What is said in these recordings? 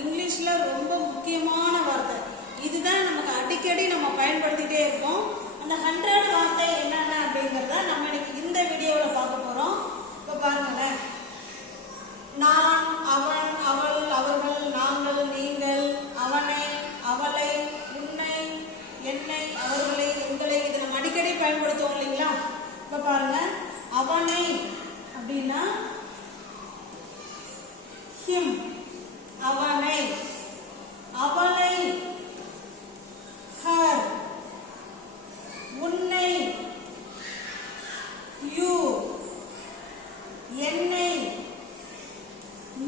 இங்கிலீஷ்ல ரொம்ப முக்கியமான வார்த்தை. இதுதான் நமக்கு அடிக்கடி நம்ம பயன்படுத்திட்டே இருப்போம். அந்த 100 வார்த்தை என்னென்ன அப்படிங்கிறத நம்ம இன்னைக்கு இந்த வீடியோவில் பார்க்க போறோம். இப்போ பாருங்களேன், நான், அவன், அவள், அவர்கள், நாங்கள், நீங்கள், அவனை, அவளை, உன்னை, என்னை, அவர்களை, எங்களை, இதை நம்ம அடிக்கடி பயன்படுத்துவோம் இல்லைங்களா? இப்போ பாருங்க, அவனை அப்படின்னா him, அவனை, அவளை her, உன்னை you, என்னை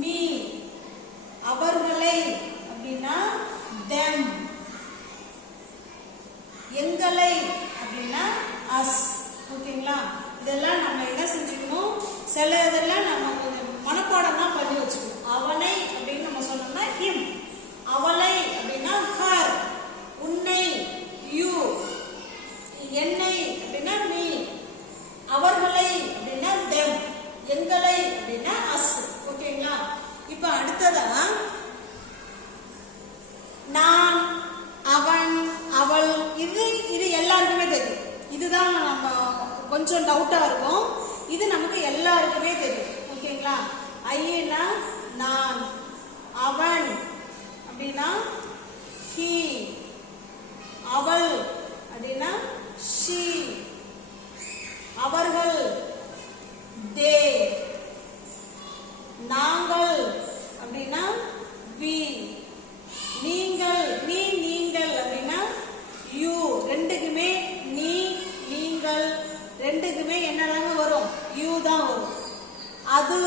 me, அவர்களை அப்படின்னா them, எங்களை அப்படின்னா us. ஓகேங்களா? இதெல்லாம் நம்ம என்ன செஞ்சுக்கணும், சில இதெல்லாம் நம்ம கொஞ்சம் மனப்பாடம் தான் பண்ணி வச்சுக்கணும். அவனை அப்படின்னு நம்ம சொன்னோம்னா him, அவளை அப்படின்னா her, உன்னை you, என்னை அப்படின்னா me, அவர்களை அப்படின்னா them, எங்களை அப்படின்னா us. ஓகேங்களா? இப்ப அடுத்ததா நான், அவன், அவள், இது எல்லாருக்குமே தெரியும். இதுதான் நம்ம கொஞ்சம் டவுட்டா இருக்கும். இது நமக்கு எல்லாருக்குமே தெரியும். ஓகேங்களா? ஐனா நான், அவன் அப்படின்னா he, அவள் அப்படின்னா she, அவர்கள் they, நாங்கள் அப்படின்னா we, நீங்கள் நீங்கள் அப்படின்னா you. ரெண்டுக்குமே நீ நீங்கள் ரெண்டுக்குமே என்னதாங்க வரும், you தான் வரும். அது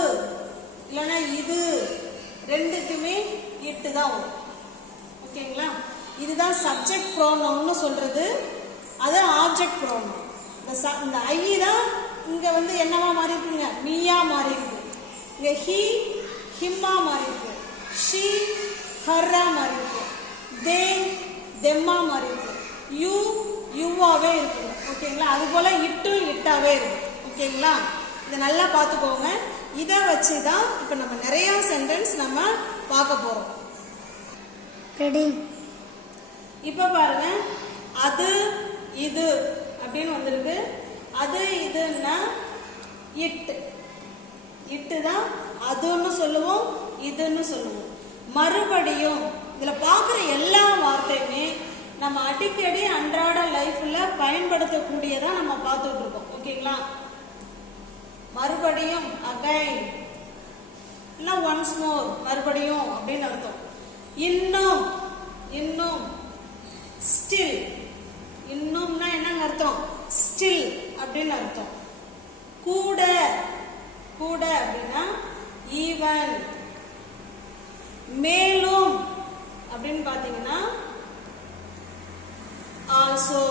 இல்லைன்னா இது ரெண்டுக்குமே it தான் வரும். ஓகேங்களா? இதுதான் சப்ஜெக்ட் ப்ரோனவுன்னு சொல்றது. அது ஆப்ஜெக்ட் ப்ரோனவுன். இந்த ஐ தான் இங்க வந்து என்னவா மாறி இருக்குங்க, மீயா மாறி இருக்கு. இங்க ஹி ஹிம்மா மாறி இருக்கு, ஷி ஹர்ரா மாறி இருக்கு, தே தெம்மா மாறி இருக்கு, யூ யுவாவே இருக்கு. ஓகேங்களா? அது போல இட்டும் இட்டாவே இருக்கு. ஓகேங்களா? இதை நல்லா பார்த்துக்கோங்க. இதை வச்சு தான் இப்போ நம்ம நிறைய சென்டென்ஸ் நம்ம பார்க்க போறோம். ரெடி? இப்போ பாருங்க, அது இது அப்படின்னு வந்திருக்கு. அது இதுன்னா இட்டு தான் அதுன்னு சொல்லுவோம், இதுன்னு சொல்லுவோம். மறுபடியும் இதுல பார்க்குற எல்லா வார்த்தையுமே நம்ம அடிக்கடி அன்றாட லைஃப்ல பயன்படுத்தக்கூடியதா நம்ம பார்த்துட்டு இருக்கோம். ஓகேங்களா? மறுபடியும் அகைன், இல்ல ஒன்ஸ் மோர், மறுபடியும் அப்படின்னு அர்த்தம். இன்னும் இன்னும், ஸ்டில், இன்னும்னா என்னங்க அர்த்தம், ஸ்டில் அப்படின்னு அர்த்தம். கூட கூட அப்படின்னா ஈவன். மேலும் அப்படின்னு பாத்தீங்கன்னா ஆல்சோ.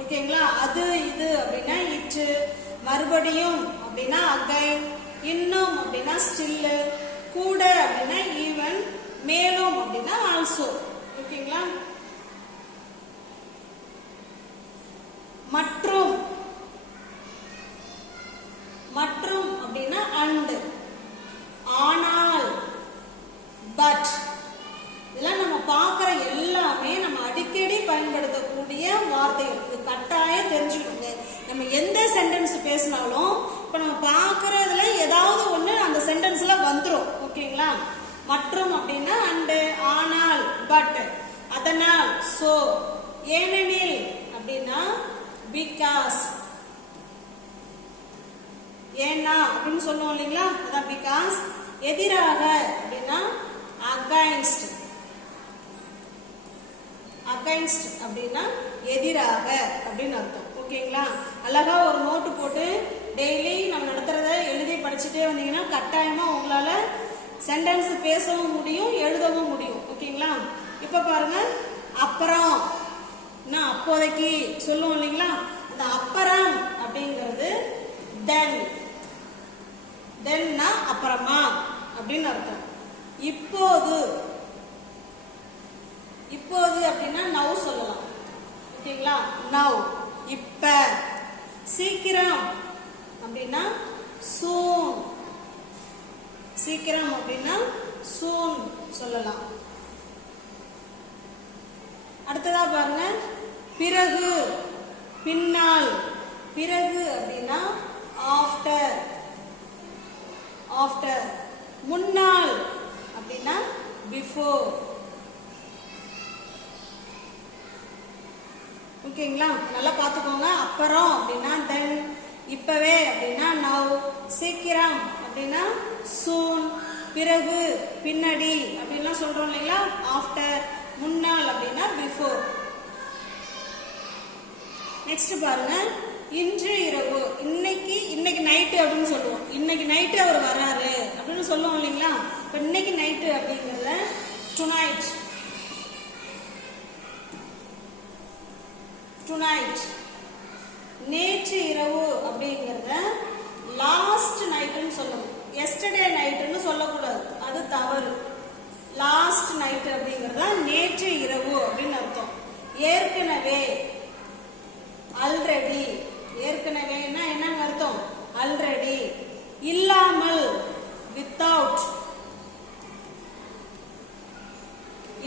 ஓகேங்களா? அது இது அப்படின்னா இட்டு, மறுபடியும் அப்படின்னா அகைன், இன்னும் அப்படின்னா ஸ்டில், கூட அப்படின்னா ஈவன், மேலும் அப்படின்னா ஆல்சோ. ஓகேங்களா? மற்றும் மற்றும் அப்படின்னா அண்ட், ஆனால், பட். இதெல்லாம் நம்ம பார்க்குற எல்லாமே நம்ம அடிக்கடி பயன்படுத்தக்கூடிய வார்த்தைகள். இது கட்டாயம் தெரிஞ்சுக்கோங்க. நம்ம எந்த சென்டென்ஸ் பேசினாலும் இப்போ நம்ம பார்க்கறதுல ஏதாவது ஒன்று அந்த சென்டென்ஸ்ல வந்துடும். ஓகேங்களா? மற்றும் அப்படின்னா அண்டு, ஆனால், பட், அதனால், சோ, ஏனெனில் அப்படின்னா பிகாஸ், ஏன்னா அப்படின்னு சொல்லுவோம் இல்லைங்களா? அதான் பிகாஸ். எதிராக அப்படின்னா அகைன்ஸ்ட், அகைன்ஸ்ட் அப்படின்னா எதிராக அப்படின்னு அர்த்தம். ஓகேங்களா? அழகா ஒரு நோட்டு போட்டு டெய்லி நம்ம நடத்துறத எழுதி படிச்சுட்டே வந்தீங்கன்னா கட்டாயமா உங்களால சென்டென்ஸ் பேசவும் முடியும், எழுதவும் முடியும். ஓகேங்களா? இப்ப பாருங்க, அப்புறம், அப்போதைக்கு சொல்லுவோம் இல்லைங்களா? அந்த அப்புறம் அப்படிங்கிறது தென், தென்னா அப்புறமா அப்படின்னு அர்த்தம். இப்போது, இப்போது அப்படின்னா நவ் சொல்லலாம். ஓகேங்களா? நவ், இப்ப. சீக்கிரம் அப்படின்னா சூன், சீக்கிரம் அப்படின்னா soon சொல்லலாம். அடுத்ததா பாருங்க, பிறகு, பின்னால். பிறகு அப்படின்னா ஆஃப்டர், ஆஃப்டர். முன்னால் அப்படின்னா பிஃபோர். ஓகேங்களா? நல்லா பார்த்துக்கோங்க. அப்புறம் அப்படின்னா தென், இப்பவே அப்படின்னா நவ், சீக்கிரம் அப்படின்னா சூன், பிறகு, பின்னாடி அப்படின்லாம் சொல்றோம் இல்லைங்களா? ஆஃப்டர். முன்னால் அப்படின்னா பிஃபோர். நெக்ஸ்ட் பாருங்க, இன்று இரவு. இன்னைக்கு நைட்டு அப்படின்னு சொல்லுவோம். இன்னைக்கு நைட்டு அவர் வராரு அப்படின்னு சொல்லுவோம் இல்லைங்களா? இப்போ இன்னைக்கு நைட்டு அப்படிங்கிறத டுநைட், டுநைட். நேற்று இரவு அப்படிங்கிறத லாஸ்ட் நைட்டுன்னு சொல்லணும். எஸ்டர்டே நைட்டுன்னு சொல்லக்கூடாது, அது தவறு. லாஸ்ட் நைட் அப்படிங்கிறத நேற்று இரவு அப்படின்னு அர்த்தம். ஏற்கனவே, ஆல்ரெடி. ஏற்கனவேன்னா என்னன்னு அர்த்தம்? ஆல்ரெடி. இல்லாமல், வித்தவுட்.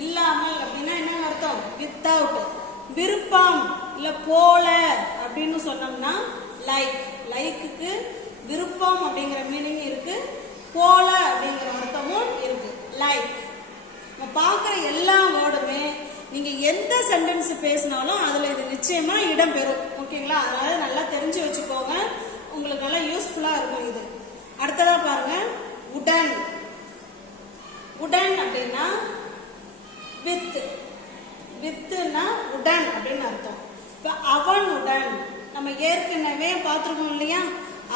இல்லாமல் அப்படின்னா என்ன அர்த்தம்? வித்தவுட். விருப்பம் இல்ல போல அப்படின்னு சொன்னோம்னா லைக். லைக்குக்கு விருப்பம் அப்படிங்கிற மீனிங் இருக்கு, போல அப்படிங்கிற அர்த்தமும் இருக்கு. லைக். நம்ம பார்க்குற எல்லா வேர்டுமே நீங்க எந்த சென்டென்ஸ் பேசினாலும் அதுல இது நிச்சயமா இடம் பெறும். ஓகேங்களா? அதனால நல்லா தெரிஞ்சு வச்சுக்கோங்க, உங்களுக்கு நல்லா யூஸ்ஃபுல்லா இருக்கும் இது. அடுத்ததா பாருங்க, உடன். உடன் அப்படின்னா வித். வித்துனா உடன் அப்படின்னு அர்த்தம். இப்ப அவனுடன் நம்ம ஏற்கனவே பார்த்துருக்கோம் இல்லையா?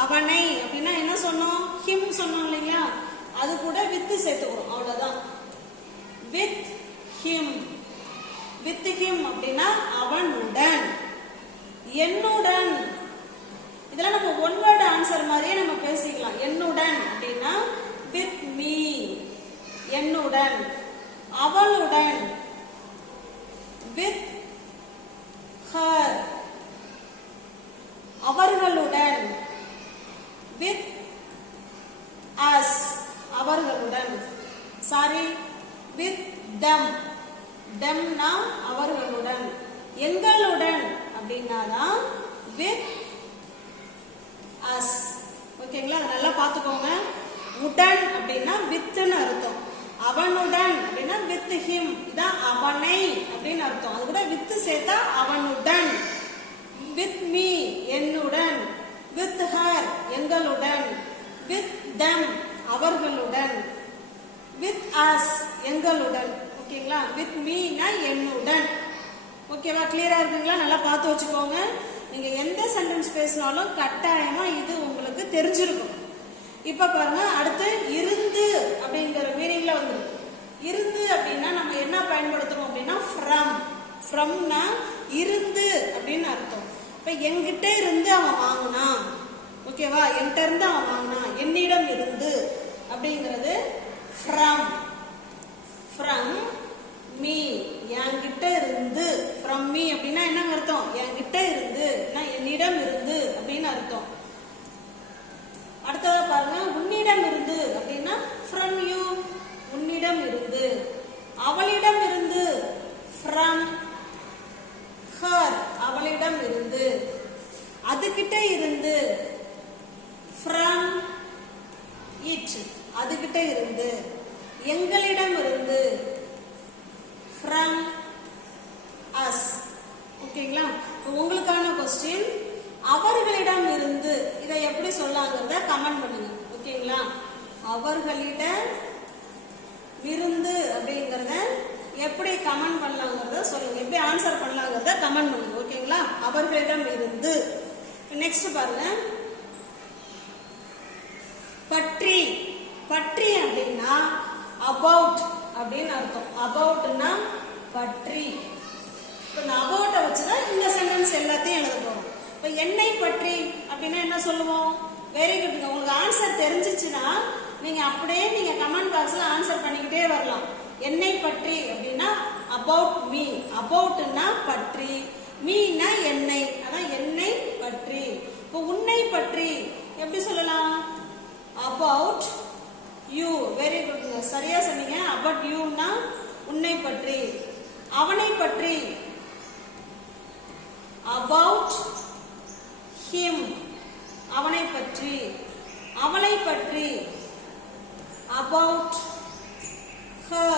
அவனை அப்படின்னா என்ன சொன்னோம்? ஹிம் சொன்னோம் இல்லைங்களா? அது கூட வித்து சேர்த்துக்கிறோம், அவ்வளவுதான். With him. வித் ஹிம் அப்படின்னா அவனுடன். என்னுடன். இதெல்லாம் நம்ம ஒன் வேர்ட் ஆன்சர் மாதிரியே நம்ம பேசிக்கலாம். என்னுடன் அப்படின்னா வித் மீ, என்னுடன். அவளுடன் வித் ஹர். அவர்களுடன் வித் அஸ், அவர்களுடன். Sorry, with them. themனா அவர்களுடன். எங்களுடன் அப்படின்னாதான் with us. ஓகேங்களா? அதை நல்லா பார்த்துக்கோங்க. உடன் அப்படின்னா வித்னு அர்த்தம். அவனுடன் அப்படின்னா வித் ஹிம், இதான் அவனை அப்படின்னு அர்த்தம். அது கூட வித் சேர்த்தா அவனுடன். வித் மீ, என்னுடன். வித் ஹர், எங்களுடன். வித் them, அவர்களுடன். வித் அஸ், எங்களுடன். ஓகேங்களா? வித் மீனா என்னுடன். ஓகேவா? கிளியரா இருக்குங்களா? நல்லா பார்த்து வச்சுக்கோங்க. நீங்க எந்த சென்டென்ஸ் பேசினாலும் கட்டாயமா இது உங்களுக்கு தெரிஞ்சிருக்கும். இப்ப பாருங்க, அடுத்து இருந்து அப்படிங்கிற மீனிங்ல வந்து இருந்து அப்படின்னா நம்ம என்ன பயன்படுத்துறோம் அப்படின்னா ஃப்ரம். ஃப்ரம்னா இருந்து அப்படின்னு அர்த்தம். இப்ப என்கிட்ட இருந்து அவன் வாங்கினான். ஓகேவா? என்கிட்ட இருந்து அவன் வாங்கினான். என்னிடம் இருந்து அப்படிங்கிறது ஃப்ரம். ஃப்ரம் மீ, என்கிட்ட இருந்து. ஃப்ரம் மீ அப்படின்னா என்ன அர்த்தம்? என்கிட்ட இருந்து, என்னிடம் இருந்து அப்படின்னு அர்த்தம். அடுத்ததா பாருங்க, உன்னிடம் இருந்து அப்படின்னா ஃப்ரம் யூ, உன்னிடம் இருந்து. அவளிடம் இருந்து ஃப்ரம் ஹர், அவளிடம் இருந்து. அதுகிட்ட இருந்து ஃப்ரம் இட், அதுகிட்ட இருந்து. எங்களிடம் இருந்து ஃப்ரம் அஸ். ஓகேங்களா? உங்களுக்கான கொஸ்டின், அவர்களிடம் இருந்து இதை எப்படி சொல்லாங்கிறத கமெண்ட் பண்ணுங்க. ஓகேங்களா? அவர்களிடம் இருந்து அப்படிங்கறத எப்படி கமெண்ட் பண்ணலாங்கிறத சொல்லுங்க. எப்படி ஆன்சர் பண்ணலாங்கிறத கமெண்ட் பண்ணுங்க. ஓகேங்களா? அவர்களிடம் இருந்து. நெக்ஸ்ட் பாருங்க, பற்றி. பற்றி அப்படின்னா அபவுட் அப்படின்னு அர்த்தம். அபவுட்னா பற்றி. இப்போ இந்த அபவுட்டை வச்சுதான் இந்த சென்டென்ஸ் எல்லாத்தையும் எழுத போறோம். இப்போ என்னை பற்றி அப்படின்னா என்ன சொல்லுவோம்? Very good. உங்களுக்கு ஆன்சர் தெரிஞ்சிச்சுன்னா நீங்க அப்படியே நீங்க கமெண்ட் பாக்ஸ்ல ஆன்சர் பண்ணிக்கிட்டே வரலாம். என்னை பற்றி அப்படின்னா அபவுட் மீ. அபவுட்னா பற்றி, மீனா என்னை, அதான் என்னை பற்றி. இப்போ உன்னை பற்றி எப்படி சொல்லலாம்? About you. Very good. சரியா சொன்னீங்க. about youனா உன்னை பற்றி. அவனை பற்றி about him, அவனை பற்றி. அவளை பற்றி about her,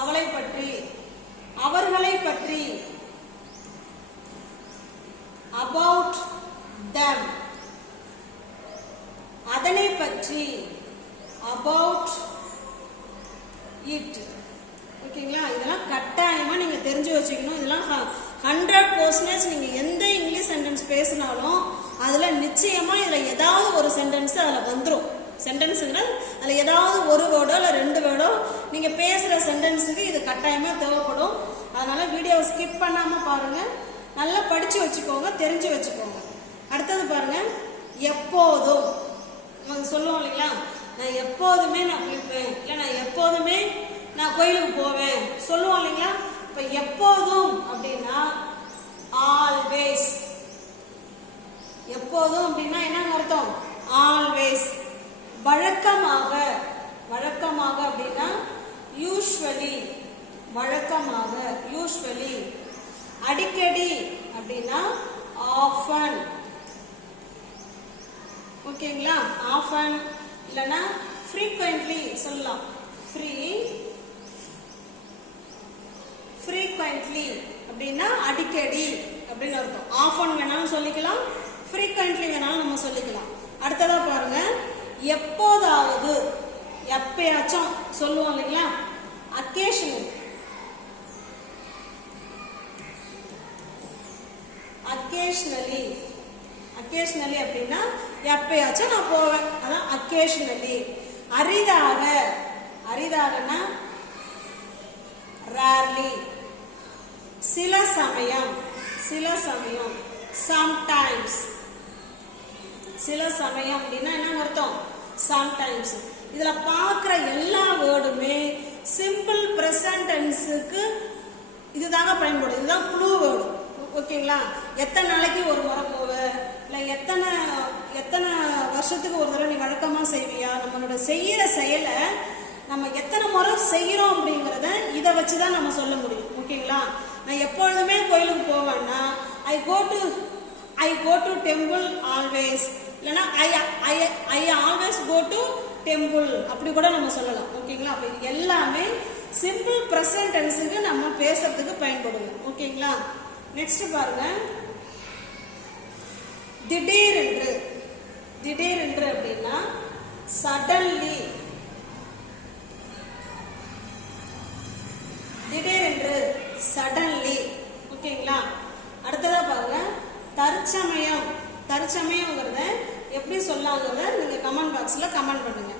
அவளை பற்றி. அவர்களை பற்றி about them. அதனை பற்றி about it. ஓகேங்களா? இதெல்லாம் கட்டாயமா நீங்க தெரிஞ்சு வச்சுக்கணும். இதெல்லாம் 100% நீங்க எந்த இங்கிலீஷ் சென்டென்ஸ் பேசினாலும் அதுல நிச்சயமா இதுல ஏதாவது ஒரு சென்டென்ஸ் அதுல வந்துடும். சென்டென்ஸுங்கிற அதுல ஏதாவது ஒரு வேர்டோ இல்ல 2 வேர்டோ நீங்க பேசுற சென்டென்ஸுக்கு இது கட்டாயமா தேவைப்படும். அதனால வீடியோவை ஸ்கிப் பண்ணாம பாருங்க. நல்லா படிச்சு வச்சுக்கோங்க, தெரிஞ்சு வச்சுக்கோங்க. அடுத்தது பாருங்க, எப்போதும். நம்ம சொல்லுவோம் இல்லைங்களா, நான் எப்போதுமே நான் குளிப்பேன், இல்லை நான் எப்போதுமே நான் கோயிலுக்கு போவேன் சொல்லுவோம் இல்லைங்களா. இப்ப எப்போதும் அப்படின்னா ஆல்வேஸ். எப்போதும் அப்படின்னா என்ன அர்த்தம்? ஆல்வேஸ். வழக்கமாக. வழக்கமாக அப்படின்னா யூஸ்வலி. வழக்கமாக யூஸ்வலி. அடிக்கடி அப்படின்னா ஆஃபன். ஓகேங்களா? ஆஃபன் இல்லைன்னா ஃப்ரீக்வென்ட்லி சொல்லலாம். ஃப்ரீக்வென்ட்லி அப்படின்னா அடிக்கடி அப்படின்னு அர்த்தம். ஆஃபன் வேணாலும் சொல்லிக்கலாம், ஃப்ரீக்வென்ட்லி வேணாலும் நம்ம சொல்லிக்கலாம். அடுத்ததா பாருங்க, எப்போதாவது. எப்பயாச்சும் சொல்லுவோம் இல்லைங்களா, அக்கேஷனல். அக்கேஷனலி. அக்கேஷனலி அப்படின்னா எப்பயாச்சும் நான் போவேன், அதான் அக்கேஷனலி. அரிதாக. அரிதாகனா ரேர்லி. சில சமயம். சில சமயம் சம்டைம்ஸ். சில சமயம் அப்படின்னா என்ன அர்த்தம்? சம்டைம்ஸ். இதுல பார்க்குற எல்லா வேர்டுமே சிம்பிள் பிரசன்ட் டென்ஸுக்கு இதுதாங்க பயன்படும். இதுதான் க்ளூ வேர்டு. ஓகேங்களா? எத்தனை நாளைக்கு ஒரு முறை போவ, இல்லை எத்தனை வருஷத்துக்கு ஒரு தடவை நீ வழக்கமாக செய்வியா, நம்மளோட செய்கிற செயலை நம்ம எத்தனை முறை செய்கிறோம் அப்படிங்கிறத இதை வச்சு தான் நம்ம சொல்ல முடியும். ஓகேங்களா? நான் எப்பொழுதுமே கோயிலுக்கு போவேன்னா I go to temple always, இல்லைன்னா I always go to temple, அப்படி கூட நம்ம சொல்லலாம். ஓகேங்களா? அப்போ இது எல்லாமே சிம்பிள் ப்ரெசன்ட் டென்ஸுக்கு நம்ம பேசுறதுக்கு பயன்படுங்க. ஓகேங்களா? நெக்ஸ்ட் பாருங்க, திடீரென்று. திடீரென்று அப்படின்னா சடன்லி. திடீரென்று சடன்லி. ஓகேங்களா? அடுத்ததா பாருங்க, தற்சமயம். தற்சமயம்ங்கிறத எப்படி சொல்லாங்கிறத நீங்க கமெண்ட் பாக்ஸ்ல கமெண்ட் பண்ணுங்க.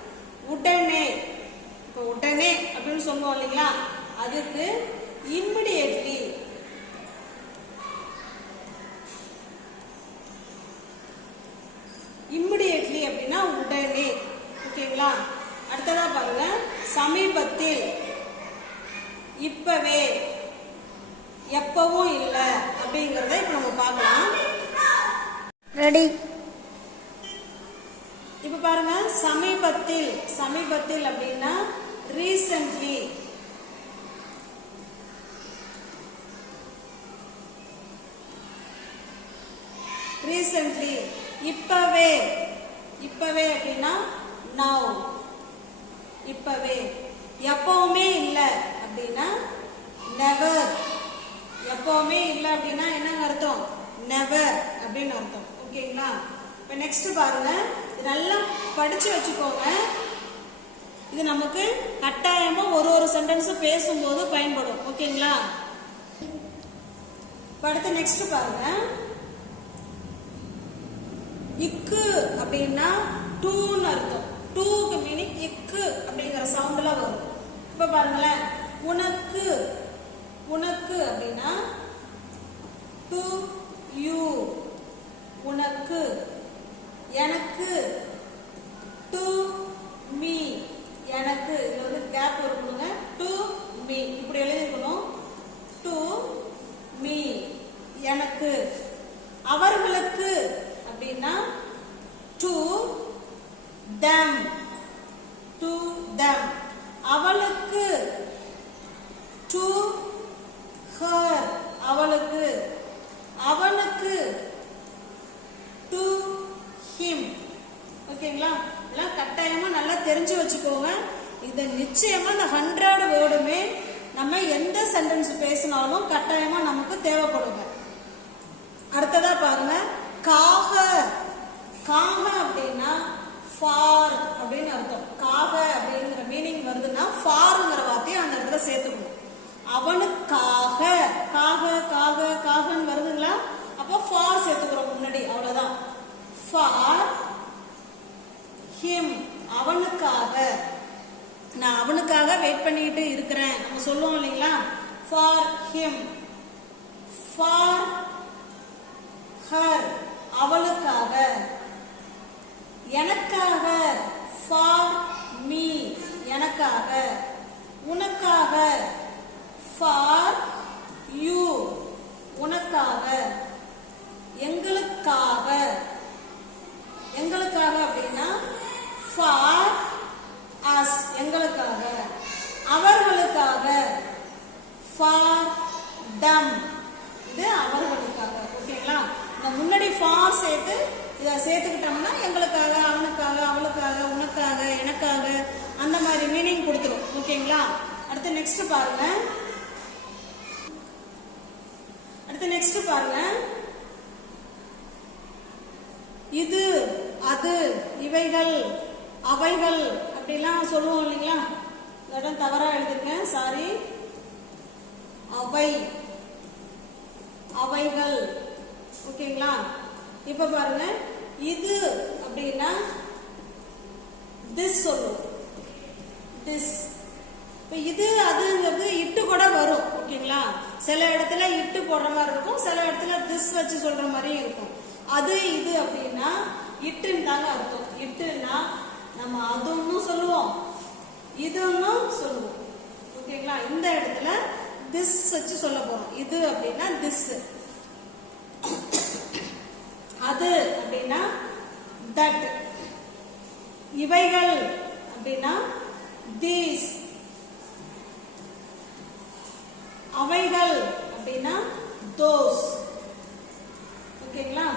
உடனே. இப்போ உடனே அப்படின்னு சொல்லுவோம் இல்லைங்களா, அதுக்கு இம்மிடியேட்லி. இம்மிடியேட்லி அப்படின்னா உடனே. ஓகேங்களா? அடுத்ததா பாருங்க, சமீபத்தில். இப்பவே. எப்பவும் இல்லை அப்படிங்கிறத இப்ப நம்ம பார்க்கலாம். ரெடி. இப்ப பாருங்க, சமீபத்தில். சமீபத்தில் அப்படின்னா ரீசன்ட்லி. ரீசன்ட்லி. இப்பவே. இப்பவே அப்படின்னா நவ். இப்பவே. எப்பவுமே இல்லை அப்படின்னா நெவர். எப்பவுமே இல்லை அப்படின்னா என்னங்க அர்த்தம்? நெவர் அப்படின்னு அர்த்தம். ஓகேங்களா? இப்போ நெக்ஸ்ட் பாருங்க, இது நல்லா படிச்சு வச்சுக்கோங்க. இது நமக்கு கட்டாயமா ஒரு சென்டென்ஸும் பேசும்போது பயன்படும். ஓகேங்களா? அடுத்து நெக்ஸ்ட் பாருங்க, இக்கு அப்படின்னா டூன்னு அர்த்தம். டூக்கு மீனிங் இக்கு அப்படிங்கிற சவுண்ட்ல வரும். இப்ப பாருங்களேன், உனக்கு. உனக்கு அப்படின்னா டு யூ. உனக்கு. எனக்கு. To me. எனக்கு. இதுல வந்து கேப் இருக்கணுங்க. டு மீ இப்படி எழுதிக்கணும். டு மீ எனக்கு. அவர்களுக்கு அப்படின்னா to them. To them. Him. ஓகேங்களா? இதெல்லாம் கட்டாயமா நல்லா தெரிஞ்சு வச்சுக்கோங்க. இதை நிச்சயமா இந்த 100 வேர்டுமே நம்ம எந்த சென்டென்ஸ் பேசினாலும் கட்டாயமா நமக்கு தேவைப்படுங்க. அடுத்ததா பாருங்க, காக. காக அப்படின்னா ஃபார் அப்படின்னு அர்த்தம். காக அப்படிங்கிற மீனிங் வருதுன்னா ஃபார்ங்கிற வார்த்தையை அந்த இடத்துல சேர்த்துக்கணும். அவனுக்காக, காக காக காகன்னு வருதுங்களா? அப்போ ஃபார் சேர்த்துக்கிறோம் முன்னாடி, அவ்வளவுதான். ஃபார் ஹிம், அவனுக்காக. நான் அவனுக்காக வெயிட் பண்ணிட்டு இருக்கிறேன் நம்ம சொல்லுவோம் இல்லைங்களா? For him. ஃபார் ஹர், அவளுக்காக. எனக்காக, ஃபார் மீ, எனக்காக. உனக்காக, ஃபார் யூ, உனக்காக. எங்களுக்காக. எங்களுக்காக அப்படின்னா ஃபார் அஸ், எங்களுக்காக. அவர்களுக்காக, ஃபார் தம், இது அவர்களுக்காக. ஓகேங்களா? இந்த முன்னாடி ஃபார் சேர்த்து இதை சேர்த்துக்கிட்டோம்னா எங்களுக்காக, அவனுக்காக, அவளுக்காக, உனக்காக, எனக்காக, அந்த மாதிரி மீனிங் கொடுத்துரும். ஓகேங்களா? அடுத்து நெக்ஸ்ட் பாருங்க. இது, அது, இவைகள், அவைகள் அப்படிலாம் சொல்லுவோம் இல்லைங்களா? இடம் தவறா எழுதிருக்கேன், சாரி. அவை, அவைகள். ஓகேங்களா? இப்ப பாருங்க, இது அப்படின்னா திஸ் சொல்லுவோம். திஸ். இப்ப இது அதுங்கிறது இட்டு கூட வரும். ஓகேங்களா? சில இடத்துல இட்டு போடுற மாதிரி இருக்கும், சில இடத்துல திஸ் வச்சு சொல்ற மாதிரியும் இருக்கும். அது இது அப்படின்னா இட்டுன்னு தாங்க அர்த்தம். இட்டுன்னா நம்ம அதுன்னு சொல்லுவோம், இதுன்னு சொல்லுவோம். ஓகேங்களா? இந்த இடத்துல திஸ் வச்சு சொல்ல போறோம். இது அப்படின்னா திஸ். அது அப்படின்னா தட். இவைகள் அப்படின்னா தீஸ். அவைகள் அப்படின்னா தோஸ். ஓகேங்களா?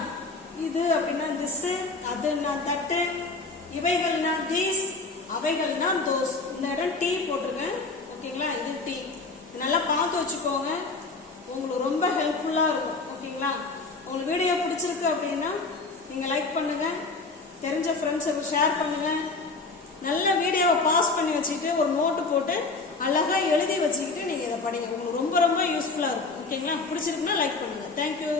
இது அப்படின்னா திஸ், அதுன்னா தட்டு, இவைகள்னா தீஸ், அவைகள்னா தோஸ். இந்த இடம் டீ போட்டிருக்கேன். ஓகேங்களா? இது டீ. நல்லா பார்த்து வச்சுக்கோங்க, உங்களுக்கு ரொம்ப ஹெல்ப்ஃபுல்லா இருக்கும். ஓகேங்களா? உங்களுக்கு வீடியோ பிடிச்சிருக்கு அப்படின்னா நீங்க லைக் பண்ணுங்க, தெரிஞ்ச ஃப்ரெண்ட்ஸுக்கு ஷேர் பண்ணுங்க. நல்ல வீடியோவை பாஸ் பண்ணி வச்சுக்கிட்டு ஒரு நோட்டு போட்டு அழகா எழுதி வச்சுக்கிட்டு நீங்க இதை படிங்க. உங்களுக்கு ரொம்ப ரொம்ப யூஸ்ஃபுல்லா இருக்கும். ஓகேங்களா? பிடிச்சிருக்குன்னா லைக் பண்ணுங்க. தேங்க்யூ.